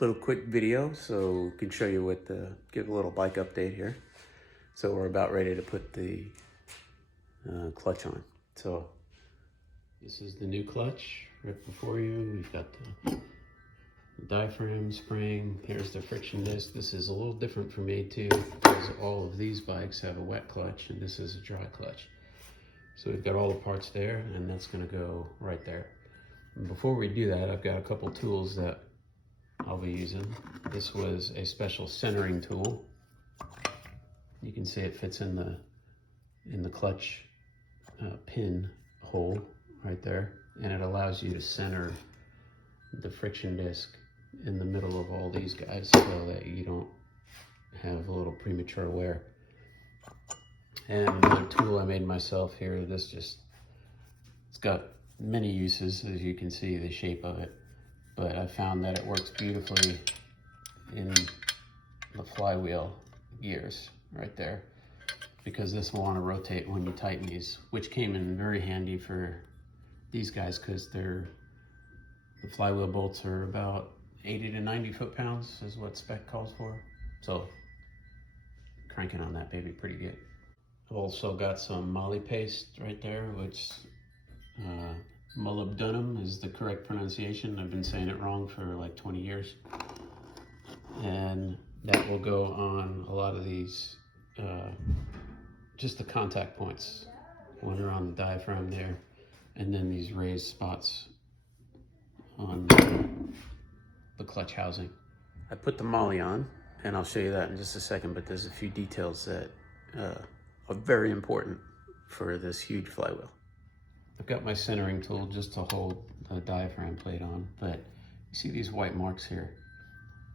Little quick video so we can show you what give a little bike update here. So we're about ready to put the clutch on. So this is the new clutch right before you. We've got the diaphragm spring. Here's the friction disc. This is a little different for me too, because all of these bikes have a wet clutch and this is a dry clutch. So we've got all the parts there, and that's going to go right there. And before we do that, I've got a couple tools that I'll be using. This was a special centering tool. You can see it fits in the clutch pin hole right there, and it allows you to center the friction disc in the middle of all these guys so that you don't have a little premature wear. And another tool I made myself here, it's got many uses, as you can see the shape of it, but I found that it works beautifully in the flywheel gears right there, because this will want to rotate when you tighten these, which came in very handy for these guys because the flywheel bolts are about 80 to 90 foot-pounds is what spec calls for. So cranking on that baby pretty good. I've also got some moly paste right there, which molybdenum is the correct pronunciation. I've been saying it wrong for like 20 years. And that will go on a lot of these, just the contact points when they're on the diaphragm there, and then these raised spots on the clutch housing. I put the moly on, and I'll show you that in just a second, but there's a few details that are very important for this huge flywheel. I've got my centering tool just to hold the diaphragm plate on, but you see these white marks here.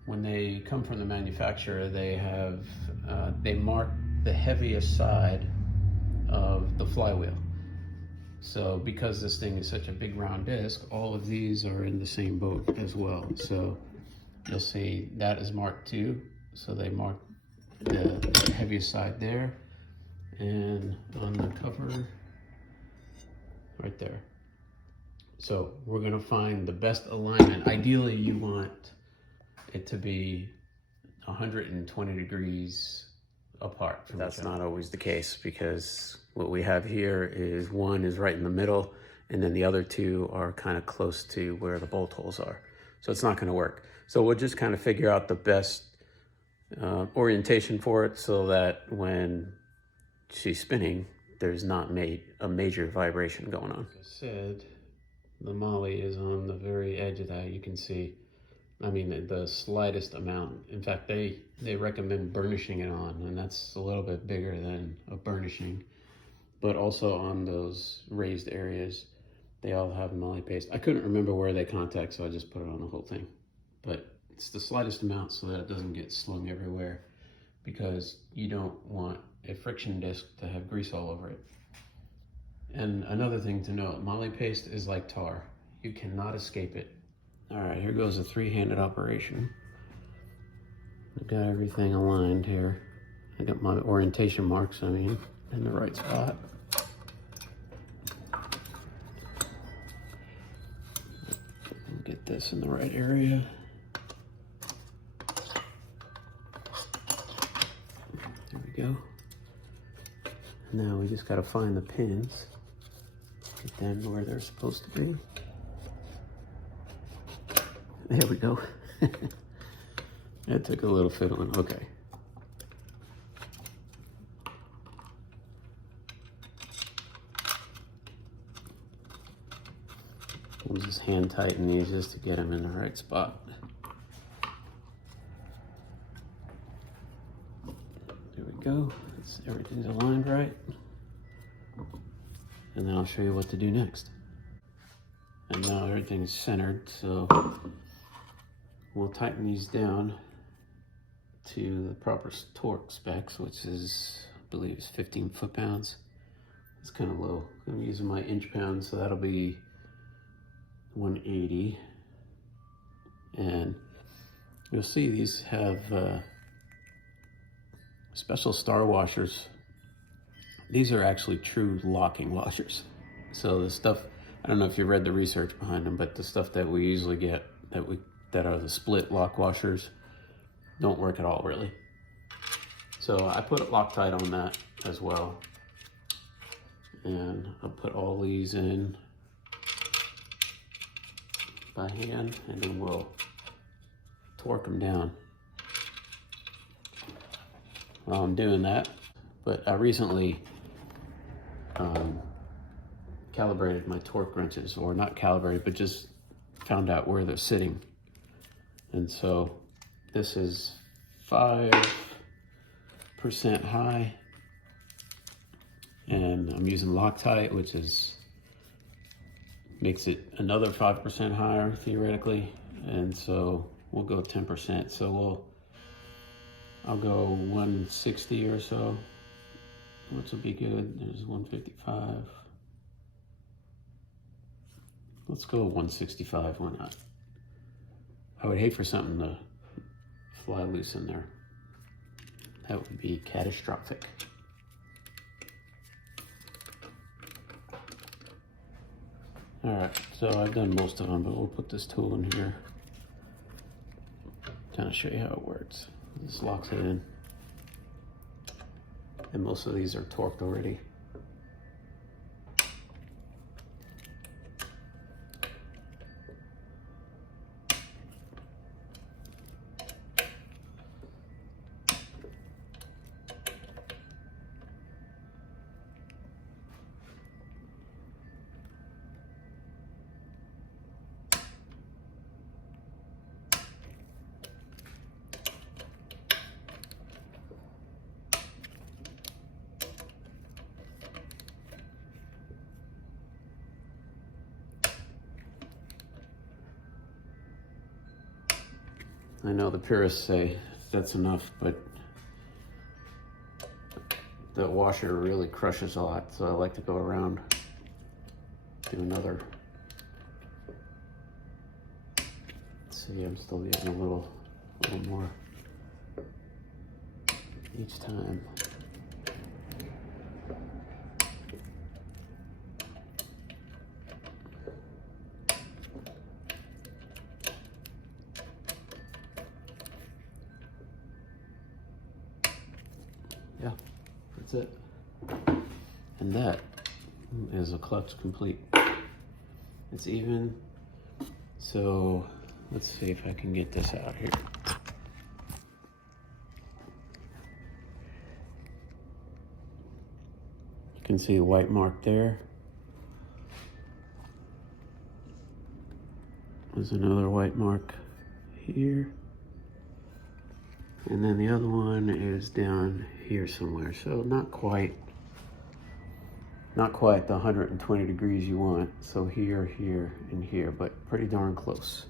When they come from the manufacturer, they mark the heaviest side of the flywheel. So because this thing is such a big round disc, all of these are in the same boat as well. So you'll see that is marked too. So they mark the heaviest side there, and on the cover right there. So we're gonna find the best alignment. Ideally, you want it to be 120 degrees apart from each other. That's not always the case, because what we have here is one is right in the middle, and then the other two are kind of close to where the bolt holes are. So it's not gonna work. So we'll just kind of figure out the best orientation for it so that when she's spinning, there's not a major vibration going on. Like I said, the moly is on the very edge of that. You can see, I mean, the slightest amount. In fact, they recommend burnishing it on, and that's a little bit bigger than a burnishing. But also on those raised areas, they all have moly paste. I couldn't remember where they contact, so I just put it on the whole thing. But it's the slightest amount so that it doesn't get slung everywhere, because you don't want a friction disc to have grease all over it. And another thing to note, moly paste is like tar. You cannot escape it. All right, here goes a three-handed operation. I've got everything aligned here. I got my orientation marks, in the right spot. Get this in the right area. There we go. Now we just got to find the pins, get them where they're supposed to be. There we go. That took a little fiddling. Okay. We'll just hand tighten these just to get them in the right spot. There we go. Everything's aligned right. And then I'll show you what to do next. And now everything's centered, so we'll tighten these down to the proper torque specs, which is, I believe, is 15 foot-pounds. It's kind of low. I'm using my inch pounds, so that'll be 180. And you'll see these have special star washers. These are actually true locking washers. So the stuff, I don't know if you read the research behind them, but the stuff that we usually get, that that are the split lock washers don't work at all, really. So I put Loctite on that as well. And I'll put all these in by hand, and then we'll torque them down while I'm doing that. But I recently calibrated my torque wrenches, or not calibrated, but just found out where they're sitting. And so this is 5% high, and I'm using Loctite, which makes it another 5% higher theoretically, and so we'll go 10%. So I'll go 160 or so, which will be good. There's 155. Let's go 165. Why not? I would hate for something to fly loose in there. That would be catastrophic. All right, so I've done most of them, but we'll put this tool in here. Kind of show you how it works. This locks it in. And most of these are torqued already. I know the purists say that's enough, but the washer really crushes a lot, so I like to go around, do another. Let's see, I'm still getting a little more each time. Yeah, that's it. And that is a clutch complete. It's even. So let's see if I can get this out here. You can see the white mark there. There's another white mark here. And then the other one is down here somewhere. So not quite the 120 degrees you want. So here, here, and here, but pretty darn close.